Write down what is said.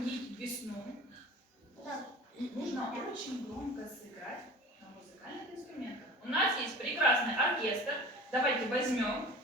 будить весну, Да. нужно очень громко сыграть на музыкальных инструментах. У нас есть прекрасный оркестр. Давайте возьмем